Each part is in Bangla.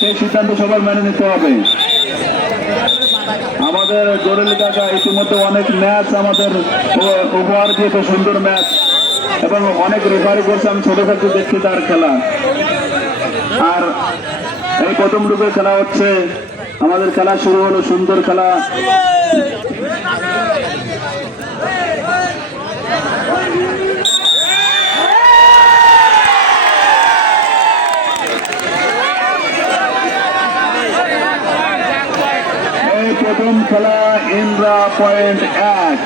সেই সিদ্ধান্ত সবার মেনে নিতে হবে। আমাদের জরুরি কাকা ইতিমধ্যে অনেক ম্যাচ আমাদের উপহার দিয়েছে, সুন্দর ম্যাচ, এবং অনেক রেফারি করছে। আমি ছোট থাকতে দেখছি তার খেলা। আর এই প্রথম গ্রুপের খেলা হচ্ছে, আমাদের খেলা শুরু হলো, সুন্দর খেলা। এই প্রথম খেলা ইন্দ্রা পয়েন্ট 1,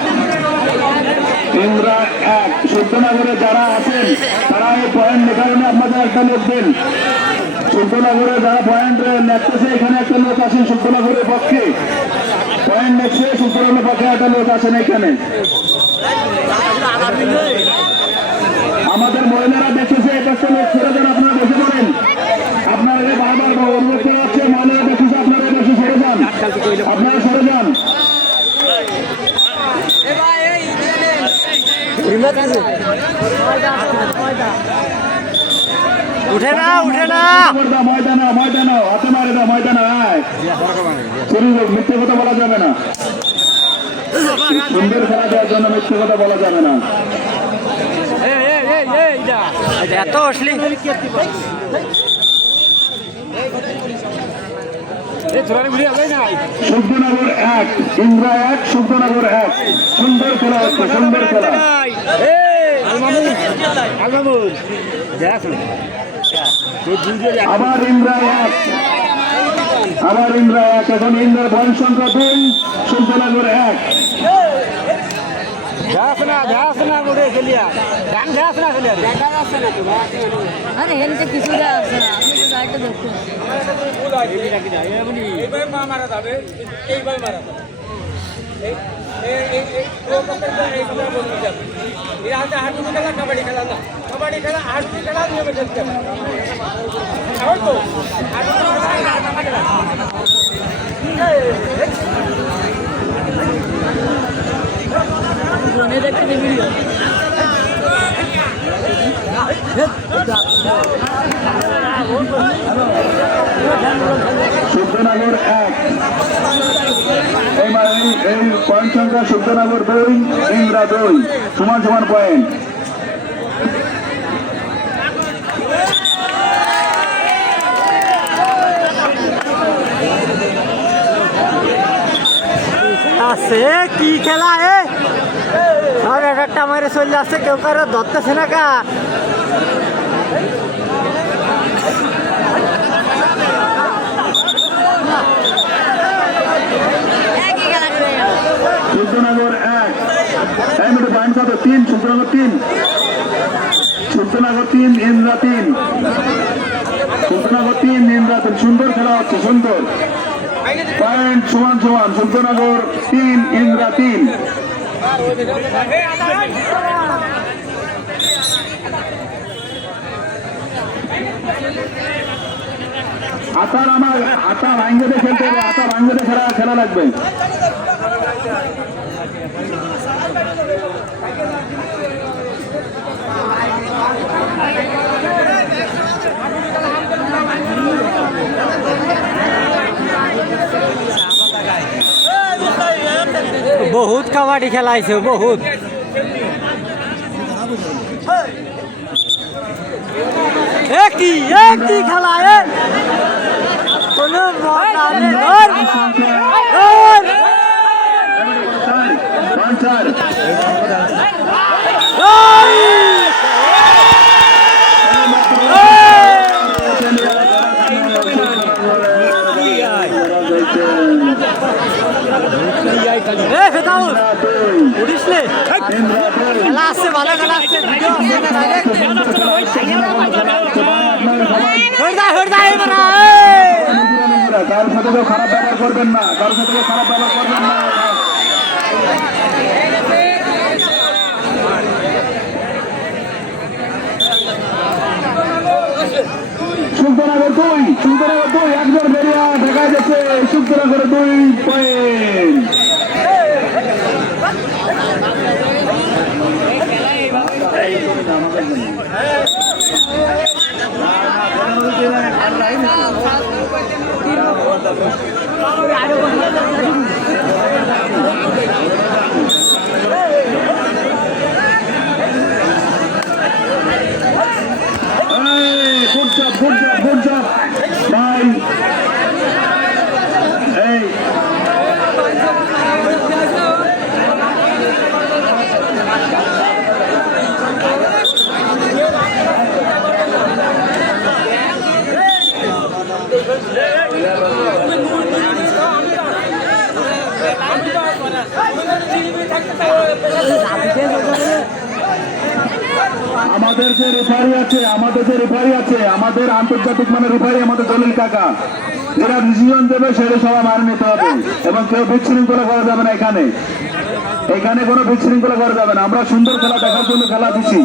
ইন্দ্রা 1। সূর্যনগরে যারা আছেন তারা এই পয়েন্ট লেখার আপনাদের একটা লোক দেন। সূর্যনগরে যারা পয়েন্ট লেখতেছে, এখানে একটা লোক আছেন সূর্যনগরের পক্ষে পয়েন্ট লেখছে, সূর্যনগরের পক্ষে একটা লোক আছেন এখানে। আমাদের মহিলারা দেখতেছে, একটা লোক ছেড়ে দেন, আপনারা বসে পড়েন। আপনারা বারবার অনুরোধ করা হচ্ছে, মহিলারা দেখতেছে, আপনারা বসে সরে যান, আপনারা সরে যান। উঠে না ময়দানে হাতে মারে না, ময়দানে মিথ্যে কথা বলা যাবে না। সুন্দর খেলা দেওয়ার জন্য মিথ্যে কথা বলা যাবে না। এত অশ্লীল সূর্যনগর 1, ইন্দ্রা 1, সূর্যনগর 1। সুন্দর খেলা হচ্ছে, সুন্দর খেলা। আবার ইন্দ্রা 1, আবার ইন্দ্রা 1। এখন ইন্দ্রার পয়েন্ট সংখ্যা 2, সূর্যনগর 1। আরে হেনতে কিছু দেওয়া আছে না, আপনি তো যাইতে দেখুন। এইভাবে মারা যাবে, এইভাবে মারা যাবে। হাঁটু খেলা, কাবাডি খেলা না, কাবাডি খেলা হাঁটু খেলা নিয়মে খেলতে হবে। তো দেখতে ভিডিও সূর্যনগর 1, এই পয়েন্ট সংখ্যা সূর্যনগর 2, ইন্দ্রা 2, সমান সমান পয়েন্ট। আছে কি খেলা আর একটা মারে চলে আসছে, কেউ কারো ধরতেছে না কা। সূর্যনগর 1, এই মিনিট পয়েন্ট কত? 3, সূর্যনগর 3, সূর্যনগর 3, ইন্দ্রা 3, সূর্যনগর 3, ইন্দ্রা 3। সুন্দর খেলা হচ্ছে, সুন্দর পয়েন্ট, সমান সমান। সূর্যনগর 3, ইন্দ্রা 3। আতার আমার আতা ভাঙ্গেতে খেলতে হবে, আতা ভাঙ্গেতে খেলা লাগবে। বহুত কাবাডি খেলা হয়েছে, বহুত। একই খেলা কোনো খেলা আসছে, ভালো খেলা আসছে, ভিডিও কারোর সাথে কেউ খারাপ ব্যবহার করবেন না, কারোর সাথে কেউ খারাপ ব্যবহার করবেন না। সূর্যনগর 2, সূর্যনগর 2, একজন বেরিয়া দেখা যাচ্ছে। Suryanagar 2 point. Good job. Bye. Hey. আমাদের যে রেফারি আছে আমাদের আন্তর্জাতিক মানের রেফারি আমাদের দলিল কাকা, যারা ডিসিশন দেবে সেটা সবাই মার নিতে হবে এবং কেউ বিশৃঙ্খলা করা যাবে না। এখানে কোনো বিশৃঙ্খলা করা যাবে না। আমরা সুন্দর খেলা দেখার জন্য খেলা দিচ্ছি।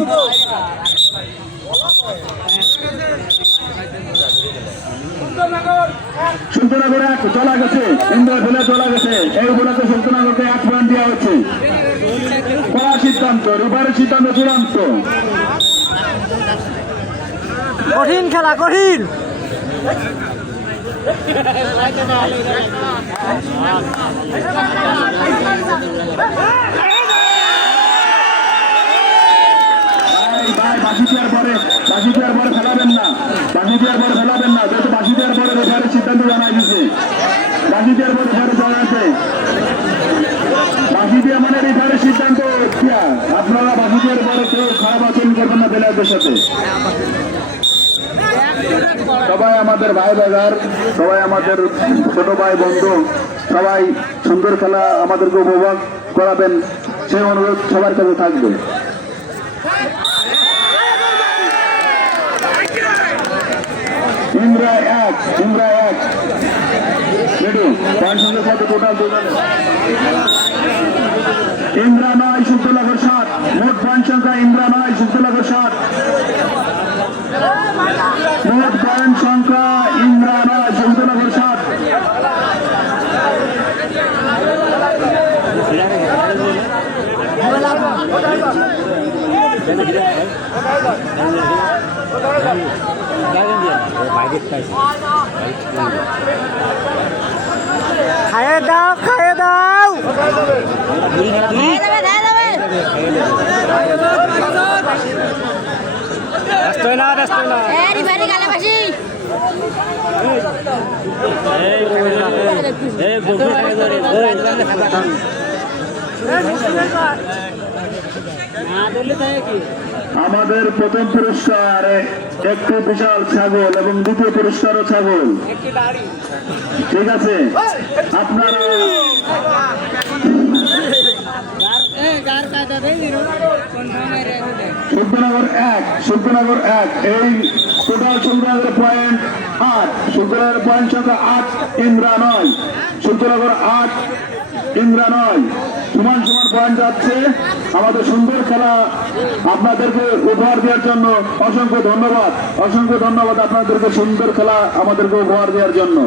সুলতানগর 1 চলা গেছে, ইন্দ্রা ফেলে চলা গেছে। এই বলাতে সুলতানগরকে 1 পয়েন্ট দেওয়া হচ্ছে। কড়া সিদ্ধান্ত, রেফারির সিদ্ধান্ত চূড়ান্ত। কঠিন খেলা, কঠিন। বাজি দেওয়ার পরে খেলাবেন না, যেহেতু বাজি দেওয়ার পরে রেফারির সিদ্ধান্ত জানা গেছে। বাজি দেওয়ার পরে রেফারি জানা আছে, বাজি দেওয়া মানে রেফারির সিদ্ধান্ত। আপনারা বাজি দেওয়ার পরে কেউ খারাপ আচরণ করবেন না প্লেয়ারদের সাথে। সবাই আমাদের ভাই বাজার, সবাই আমাদের ছোট ভাই বন্ধু, সবাই সুন্দর খেলা আমাদেরকে উপভোগ করাবেন সেই অনুরোধ সবার কাছে থাকবে। ইন্দ্রা 1 রেডি, পয়েন্ট সংখ্যা কত টোটাল? ইন্দ্রা 9 সুলতানগর 7, মোট পয়েন্ট সংখ্যা ইন্দ্রা 9 সুলতানগর 7। মোট পয়েন্ট সংখ্যা ইন্দ্রা 9 সুলতানগর 7। খাইয়ে দাও, খাইয়ে দাও। আমাদের প্রথম পুরস্কার একটি বিশাল ছাগল এবং দ্বিতীয় পুরস্কারও ছাগল। ঠিক আছে, আপনারা সুলতানগর 1 এই টোটাল সুলতানগর পয়েন্ট 8, সুলতানগর পয়েন্ট সংখ্যা 8, ইন্দ্রা 9। সুলতানগর 8, ইন্দ্রা 9, সমান পয়েন্ট যাচ্ছে। আমাদের সুন্দর খেলা আপনাদেরকে উপহার দেওয়ার জন্য অসংখ্য ধন্যবাদ আপনাদেরকে সুন্দর খেলা আমাদেরকে উপহার দেওয়ার জন্য।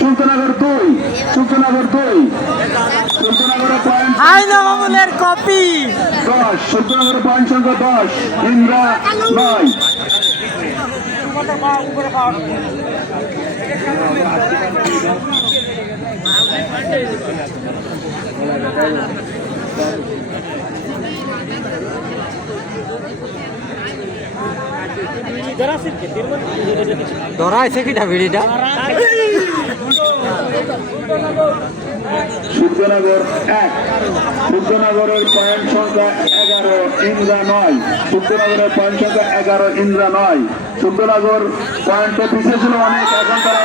সুলতানগর 2 সুলতানগরের পয়েন্ট মামুনের কপি 10, সুলতানগরের পয়েন্ট সংখ্যা 10, ইন্দ্রা 9। ধরাইছে কিটা ভিড়িটা। সূর্যনগর 1, সূর্যনগরের পয়েন্ট সংখ্যা 11, ইন্দ্রা 9। সূর্যনগরের পয়েন্ট সংখ্যা 11, ইন্দ্রা 9। সূর্যনগর পয়েন্ট পিছিয়ে ছিল অনেক, এখন তারা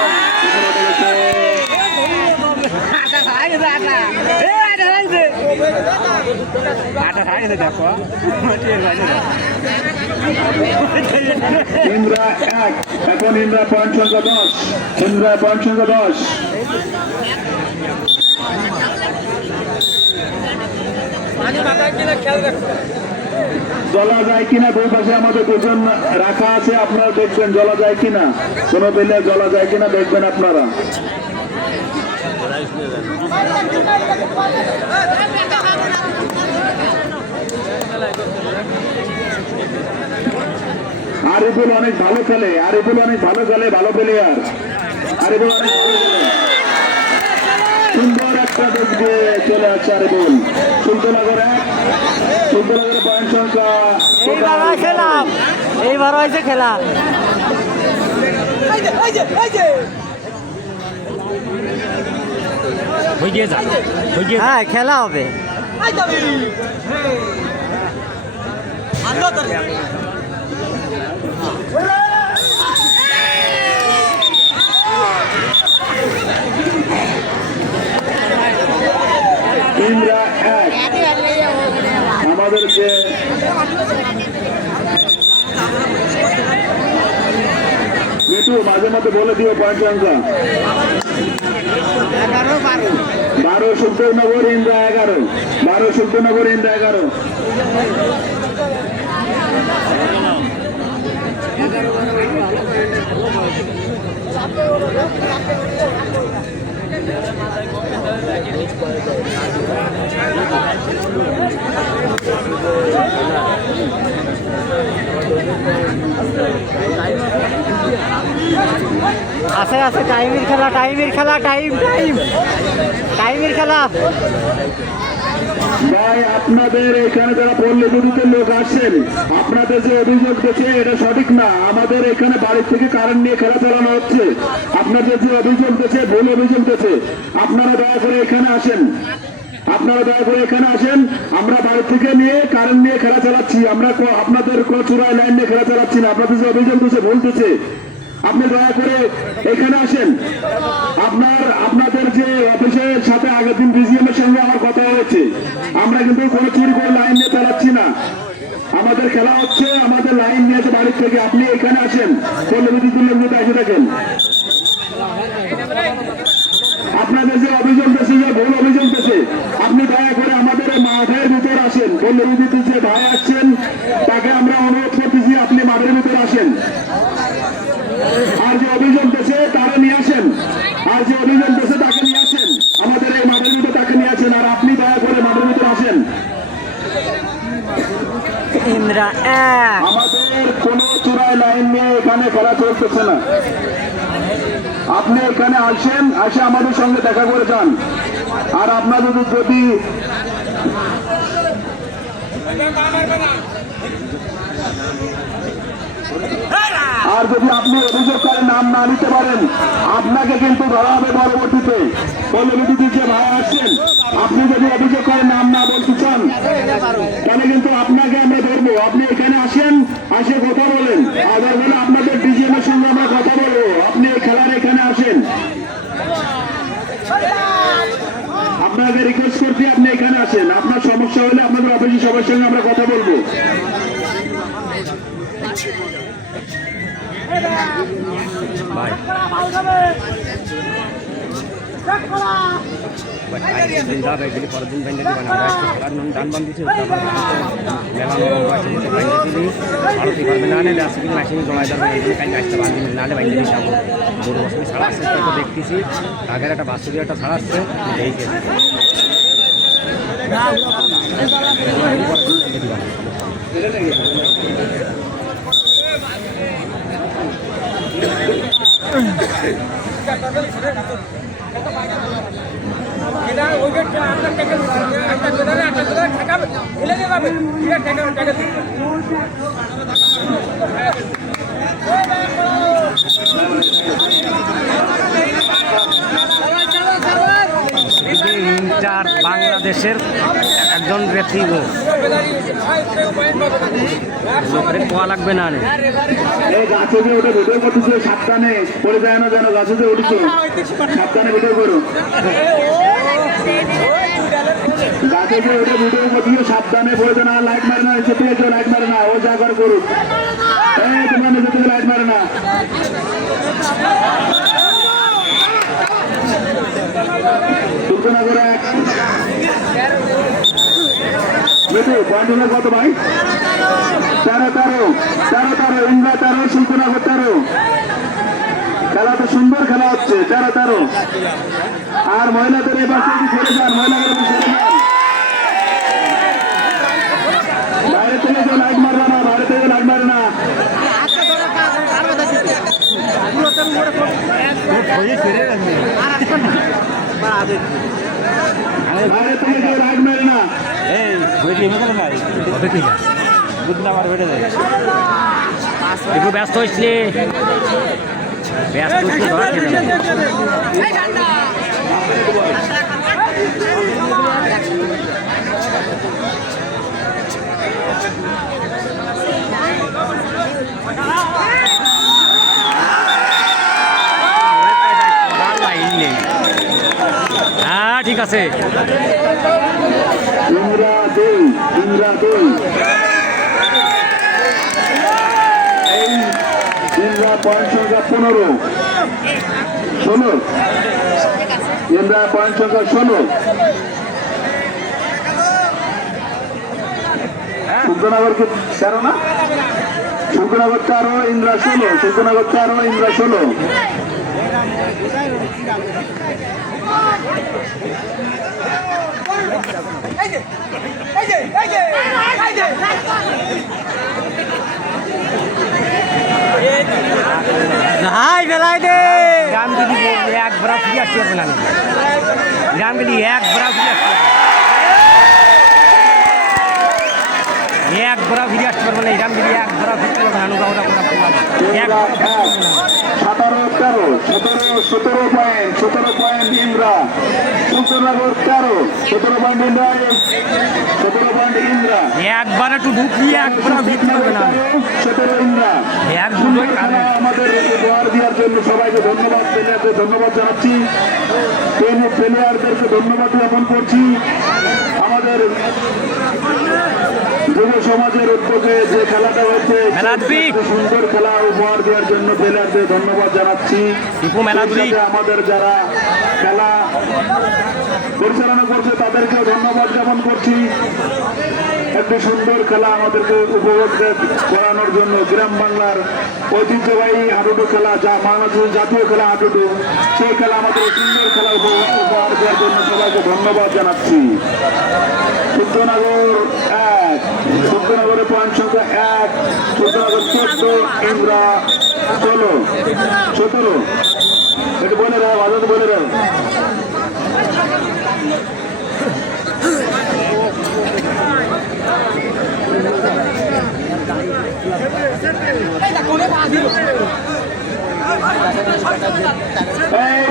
ইন্দ্রা 1, এখন ইন্দ্রা পয়েন্ট সংখ্যা 10, ইন্দ্রা পয়েন্ট সংখ্যা 10। জলা যায় কিনা দুই পাশে আমাদের দুজন রাখা আছে, আপনারা দেখবেন জলা যায় কিনা, কোনো বেলে জলা যায় কিনা দেখবেন আপনারা। আরিফুল অনেক ভালো খেলে, আরিফুল অনেক ভালো খেলে, ভালো প্লেয়ার। আরিফুল অনেক ভালো খেলে। সুন্দর একটা দিক দিয়ে চলে আসছে আরিফুল। সুলতানগর 1, সুলতানগরের পয়েন্ট সংখ্যা এইবার হয়েছে লাভ, এইবার হয়েছে খেলা। হ্যাঁ খেলা হবে। ইন্দ্রা 1 আমাদেরকে মিঠু মাঝে মাঝে বলে দিও পয়েন্ট সংখ্যা। 12 সুলতাননগর ইন্দ্রা 11, 12 সুলতাননগর ইন্দ্রা 11। আছে আছে টাইমের খেলা, টাইমের খেলা, টাইমের খেলা। ভাই আপনাদের এখানে যারা পল্লী বিদ্যুতের লোক আসছেন, আপনাদের যে অভিযোগ দিচ্ছে এটা সঠিক না। আমাদের এখানে বাড়ির থেকে কারেন্ট নিয়ে খেলা চালানো হচ্ছে। আপনাদের যে অভিযোগ দিচ্ছে ভুল অভিযোগ দিচ্ছে। আপনারা দয়া করে এখানে আসেন, আপনারা দয়া করে এখানে আসেন। আমরা বাড়ি থেকে নিয়ে কারেন্ট নিয়ে খেলা চালাচ্ছি। আমরা আপনাদের কোনো চূড়ায় লাইন নিয়ে খেলা চালাচ্ছি না। আপনাদের যে অভিযোগ দিচ্ছে ভুল দিচ্ছে। আপনি দয়া করে এখানে আসেন। আপনাদের যে অফিসের সাথে আগের দিন বিজিএম এর সঙ্গে আমার কথা হয়েছে। আমরা কিন্তু কোনো চুরি করে লাইন নিয়ে চালাচ্ছি না। আমাদের খেলা হচ্ছে, আমাদের লাইন নিয়েছে বাড়ির থেকে। আপনি এখানে আসেন, পল্লী বিদ্যুৎ লোক যদি এসে থাকেন। আপনাদের যে অভিযোগ দিচ্ছে, যে ভুল অভিযোগ দিচ্ছে, আপনি দয়া করে আমাদের মাঠের ভিতর আসেন। পল্লী বিদ্যুতের যে ভাই আসছেন তাকে আমরা অনুরোধ করতেছি আপনি মাঠের ভিতর আসেন। আর যে অভিযোগ দিচ্ছে তারা নিয়ে আসেন, আর যে অভিযোগ দিচ্ছে তাকে নিয়ে আসেন। আমাদের এই মাঠের ভিতরে তাকে নিয়ে আসেন। আর আপনি দয়া করে মাঠের ভিতরে আসেন। ইন্দ্রা 1 আমাদের কোনো চূড়ায় লাইন নিয়ে এখানে খেলা চলতেছে না। আপনি এখানে আসেন, আসে আমাদের সঙ্গে দেখা করে যান। আর আপনাদের যদি আপনি অভিযোগকারীর নাম না নিতে পারেন, আপনাকে কিন্তু ধরা হবে পরবর্তীতে। পল্লী বিদ্যুতের যে ভাই আসছেন, আপনি যদি অভিযোগকারীর নাম না বলতে চান তাহলে কিন্তু আপনাকে আমরা ধরবো। আপনি এখানে আসেন, আসে কথা বলেন। আবার বলে আপনাদের ডিজিএম এর সঙ্গে আমরা কথা বলবো। আপনি এই খেলার এখানে আসেন। আপনাকে রিকোয়েস্ট করছি আপনি এখানে আসেন। আপনার সমস্যা হলে আপনাদের অফিসের সবার সঙ্গে আমরা কথা বলবো। দেখতেছি আগের একটা বাস্তবিক একটা ছাড়াচ্ছে ইন্টার বাংলাদেশের একজন রেফারি পোয়া লাগবে না। এই গাছে যে ওটা ভিডিও করতেছিল সাবধানে পড়ে যায় না, যেন গাছে যে উঠেছে সাবধানে ভিডিও করো। গাছে যে ওটা ভিডিও করতেছিল সাবধানে পড়ে যায় না, লাইট মারে না, চেপে লাইট মারে না, ও যা করে করুক। এই তোমরা নিজে থেকে লাইট মারে না। সুলতাননগর 1 মিঠু পয়েন্ট কত ভাই? 13 ইন্দ্রা 13 সুলতাননগর 13। খেলা তো সুন্দর খেলা হচ্ছে। 13 আর মহিলাদের এই পাশে একটু সরে যান, মহিলাদের একটু সরে যান। বাইরে থেকে কেউ লাইট মারবে না, বাইরে থেকে লাইট মারবে না। বাইরে থেকে কেউ লাইট মারে না। একটু ব্যস্ত হয়েছে, ব্যস্ত হচ্ছে ধরা খেয়ে যাবে। হ্যাঁ ঠিক আছে। ইন্দ্রা দুই, ইন্দ্রা দুই। এই ইন্দ্রা পয়েন্ট সংখ্যা 15, 16। ইন্দ্রা পয়েন্ট সংখ্যা 16। সূর্যনগরকে 13 না? সূর্যনগর 13, ইন্দ্রা 16। সূর্যনগর 13, ইন্দ্রা 16। হাই বেলাই দে রামগিরি এক বড় ফিরে আসতে পারবে না, রামগিরি এক বড় ফিরে আসতে পারবে, এক বড় ফিরে আসতে পারবে না, রামগিরি এক বড় ফিরতে পারবে না। 17 point, 17 point Indra. Suryanagar 13, 17 point Indra, 17 point Indra. একবার একটু ঢুকলি এক বড় ফিরতে পারবে না, 17 ইন্দ্রা। এক দুটোই কানে। আমাদের উপহার দেওয়ার জন্য সবাইকে ধন্যবাদ, প্লেয়ারদের ধন্যবাদ জানাচ্ছি, প্লেয়ারদেরকে ধন্যবাদ জ্ঞাপন করছি। আমাদের যুব সমাজের উদ্যোগে যে খেলাটা হয়েছে, সুন্দর খেলা উপহার দেওয়ার জন্য প্লেয়ারদের ধন্যবাদ জানাচ্ছি। আমাদের যারা খেলা পরিচালনা করছে তাদেরকে ধন্যবাদ জ্ঞাপন করছি। একটি সুন্দর খেলা আমাদেরকে উপভোগ করানোর জন্য গ্রাম বাংলার ঐতিহ্যবাহী হাডুডু খেলা, যা বাংলাদেশের জাতীয় খেলা হাডুডু, সেই খেলা আমাদের সুন্দর খেলা উপহার দেওয়ার জন্য সবাইকে ধন্যবাদ জানাচ্ছি। সূর্যনগর 1, সূর্যনগরের পয়েন্ট সংখ্যা 1, সূর্যনগর 14, ইন্দ্রা 16, 17। একটু বলে রাও, আজাদ বলে রাও।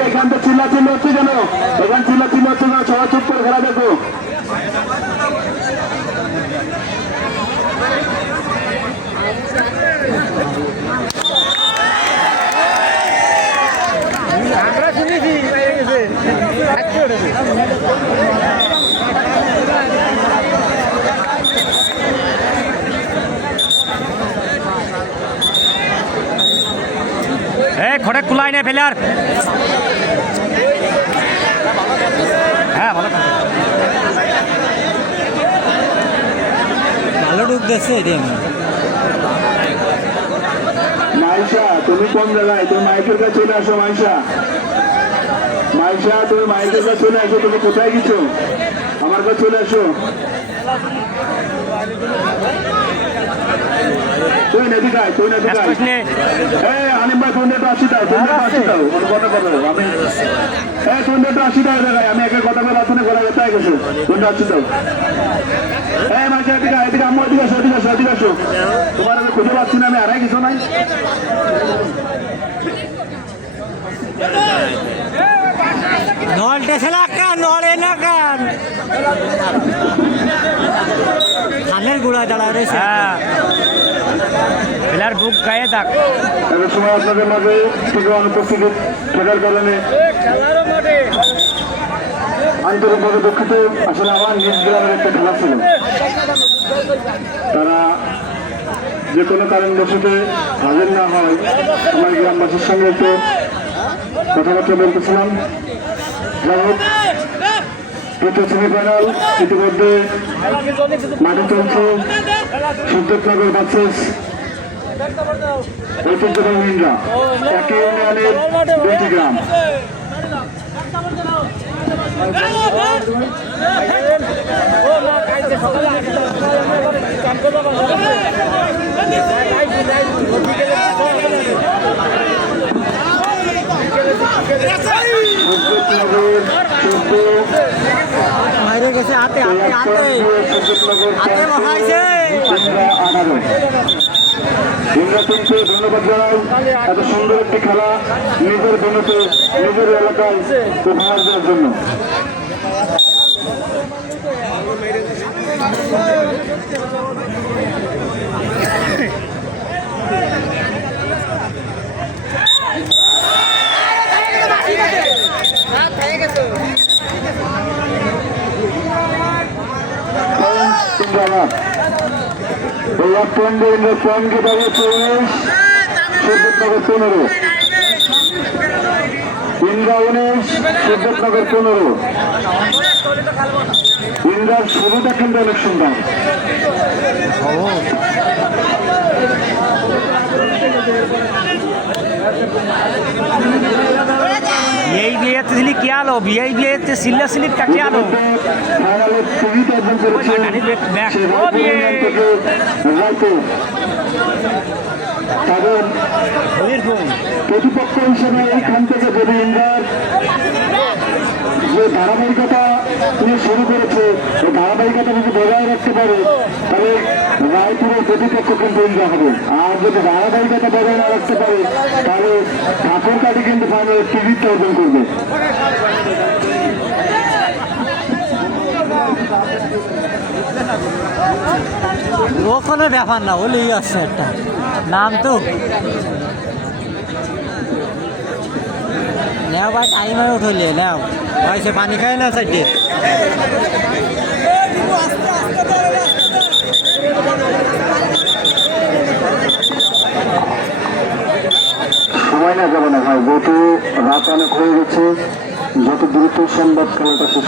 এখান তো চিল্লা চিল্লা হচ্ছে কেন? এখান চিল্লা চিল্লা হচ্ছে কেন? সবাই চুপ করে খেলা দেখো। খড়ে কুলাই না ফেলে আর হ্যাঁ ভালো ভালো ঢুকতেছে। মাইশা, তুমি কোন জায়গায়? তুমি মাইকের কাছে চলে আসো। মাইশা, মাইশা, তুমি মাইকের কাছে চলে আসো। তুমি কোথায় গেছো? আমার কাছে চলে আসো। তুই নেবি গাই, তুই নেবি গাই। আনিম ভাই, তুই নেটো 80 দাও, তুই নেটো 80 দাও। কথা কথা আমি তুই নেটো 80 দাও দেখাই। আমি একে কথা বলে আপনি গলা ব্যথা হয়ে গেছে। তুই নেটো 80 দাও। মাইশা, এদিকে এদিকে আম্মু, এদিকে আসো, এদিকে আসো, এদিকে আসো। তোমার আমি খুঁজে পাচ্ছি না, আমি হারাই কিছু নাই। নলটা ছেলা কান নলে না কান ধানের গুঁড়া দাঁড়ায় রয়েছে। হ্যাঁ ফেলার বুক গায়ে থাক। এর সময় আপনাদের মাঝে থেকে অনুপস্থিত থাকার কারণে আন্তরিকভাবে দুঃখিত। আসলে আমার নিজ গ্রামের একটা খেলা ছিল, তারা যে কোনো কারণবশতে হাজির না হয় আমার গ্রামবাসীর সঙ্গে একটু কথাবার্তা বলতেছিলাম। যাই হোক, প্রথম সেমিফাইনাল ইতিমধ্যে মাঠে চলছে। সুন্দরনগর ভার্সেস ঐতিহ্যবাহী ইন্দ্রা, একই ইউনিয়নের 2টি গ্রাম। বাইরে গেছে হাতে হাতে হাতে হাতে বসাইছে। ইন্দ্রাসিংকে ধন্যবাদ জানাই এত সুন্দর একটি খেলা নিজের জমিতে নিজের এলাকায় উপহার দেওয়ার জন্য। পয়েন্টকে দাঁড়িয়েছে 15 ইন্দ্রা 19 সিদ্ধার্থনগর 15। ইন্দ্রার শুরুটা কিন্তু অনেক সুন্দর। यही भी है तिसली क्या लो यही भी है सिल्ला स्लिप का क्या लो তাদের প্রতিপক্ষ হিসেবে এইখান থেকে যদি ইন্দ্রার যে ধারাবাহিকতা তিনি শুরু করেছে এই ধারাবাহিকতা যদি বজায় রাখতে পারে তাহলে রায়পুরের প্রতিপক্ষ কিন্তু ইন্দ্রা হবে। আর যদি ধারাবাহিকতা বজায় না রাখতে পারে তাহলে ঠাকুরকাটি কিন্তু ফাইনালে টিকিট অর্জন করবে। ও কোনো ব্যাপার না, হলেই আসছে একটা নাম তো নেও ভাই, টাইমে উঠলে নেও ভাই, সে পানি খায় না সাইডে। সময় না যাবে না ভাই, যেহেতু রাত অনেক হয়ে গেছে, যত দ্রুত সংবাদ খেলাটা শেষ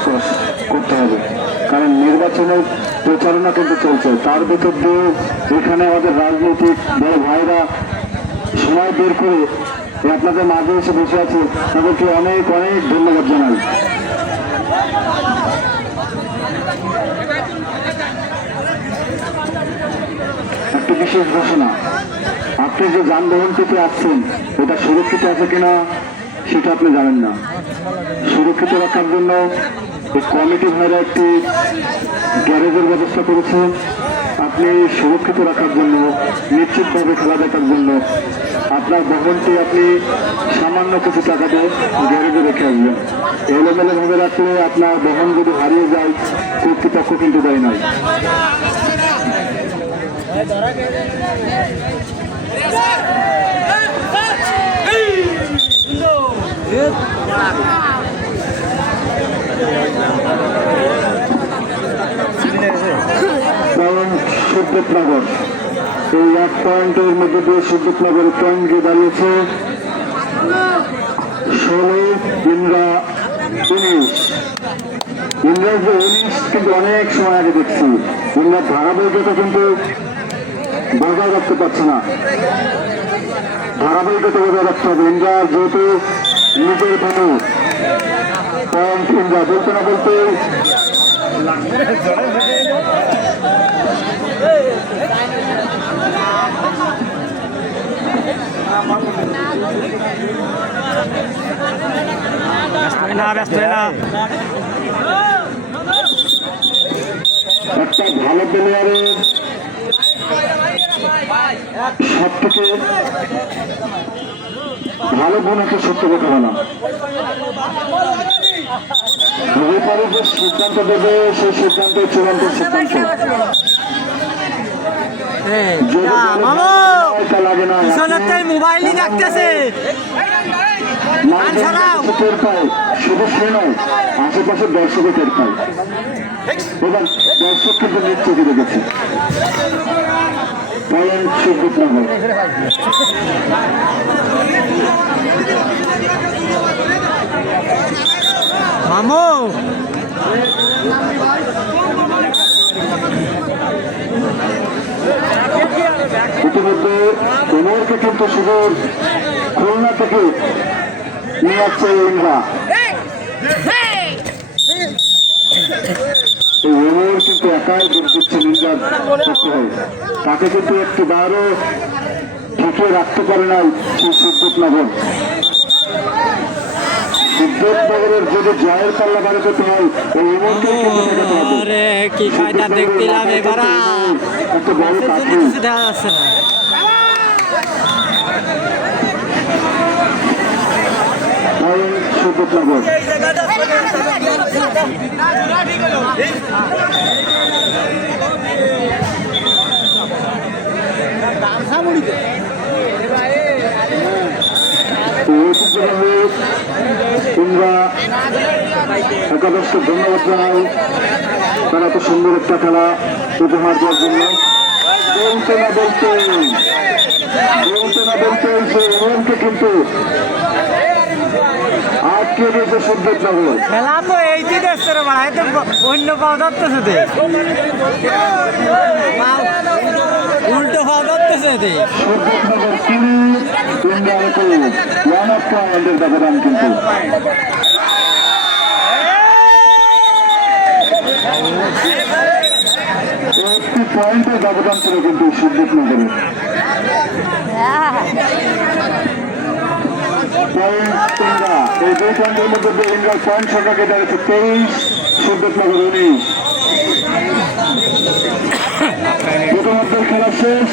করতে হবে, কারণ নির্বাচনের প্রচারণা কিন্তু চলছে। তার ভিতর দিয়ে এখানে আমাদের রাজনৈতিক বড় ভাইরা সময় বের করে আপনাদের মাঝে এসে বসে আছে, তাদেরকে অনেক অনেক ধন্যবাদ জানাই। একটি বিশেষ ঘোষণা, আপনি যে যানবাহনটিতে আসছেন এটা সুরক্ষিত আছে কিনা সেটা আপনি জানেন না। সুরক্ষিত রাখার জন্য এই কমিটি ভাইরা একটি গ্যারেজের ব্যবস্থা করেছে। আপনি সুরক্ষিত রাখার জন্য, নিশ্চিতভাবে খেলা দেখার জন্য আপনার বাহনটি আপনি সামান্য কিছু টাকা দিয়ে গ্যারেজে রেখে আসবেন। এলোমেলোভাবে রাখলে আপনার বাহন যদি হারিয়ে যায় কর্তৃপক্ষ কিন্তু দেয় নাই। সিদ্ধার্থনগর এই 1 পয়েন্টের মধ্যে দিয়ে সিদ্ধার্থনগর পয়েন্ট গিয়ে দাঁড়িয়েছে 16, ইন্দ্রা 19। ইন্দ্রার যে 19 কিন্তু অনেক সময় আগে দেখছি, ইন্দ্রার ধারাবাহিকতা কিন্তু বজায় রাখতে পারছে না। ধারাবাহিকতা বজায় রাখতে হবে। ইন্দ্রার যেহেতু নিজের ভেনু পয়েন্ট, ইন্দ্রা বলতে না বলতে একটা ভালো প্লেয়ারের সব থেকে ভালো গুণ একটা সত্য কথা বলা। পরে যে সিদ্ধান্ত দেবে সেই সিদ্ধান্ত চূড়ান্ত সিদ্ধান্ত। লাগে না মোবাইলই দেখতেছে, টের পায়, শুধু সে নয় আশেপাশের দর্শকও টের পায়। এবার দর্শক কিন্তু নৃত্য দিয়ে গেছে। পয়েন্ট সিদ্ধার্থনগর। মামু ইতিমধ্যে কোনোরকে কিন্তু শুধু খুলনা থেকে নিয়ে আসছে ইন্দ্রা। এই ওমর কিন্তু একাই যোগ দিচ্ছে নির্যাত পক্ষ হয়ে। তাকে কিন্তু একটু বারও ঠেকিয়ে রাখতে পারে না সেই সিদ্ধেতনগর। সিদ্ধেতনগরের যদি জয়ের পাল্লা বাড়ি করতে হয় ওই ওমরকে কিন্তু ঠেকাতে হবে। আরে কি কায়দা দেখছিলাম এবারা একটা বড় ম্যাচের জন্য পাথর কিছু দেখা যাচ্ছে না। পয়েন্ট সিদ্ধেতনগর। ঐতিহ্যবাহী তোমরা একাদশকে ধন্যবাদ জানাই তারা এত সুন্দর একটা খেলা উপহার দেওয়ার জন্য। বলতে না বলতে সেই ওমরকে কিন্তু আটকে দিয়েছে সিদ্ধেতনগর। খেলা তো এই দিন এসছে রে মারা, এতে অন্য পাও ধরতেছে তে উল্টো পাও ধরতেছে তে। সিদ্ধেতনগর 3 ইন্ডিয়া 1 অফ পয়েন্টের ব্যবধান কিন্তু। একটি পয়েন্টের ব্যবধান ছিল কিন্তু সিদ্ধেতনগরের। পয়েন্ট ইন্ডিয়া, এই 2 পয়েন্টের মধ্যে ইন্ডিয়ার পয়েন্ট সংখ্যাকে দাঁড়িয়েছে 23, সিদ্ধেতনগর 19। প্রথমার্ধের খেলা শেষ।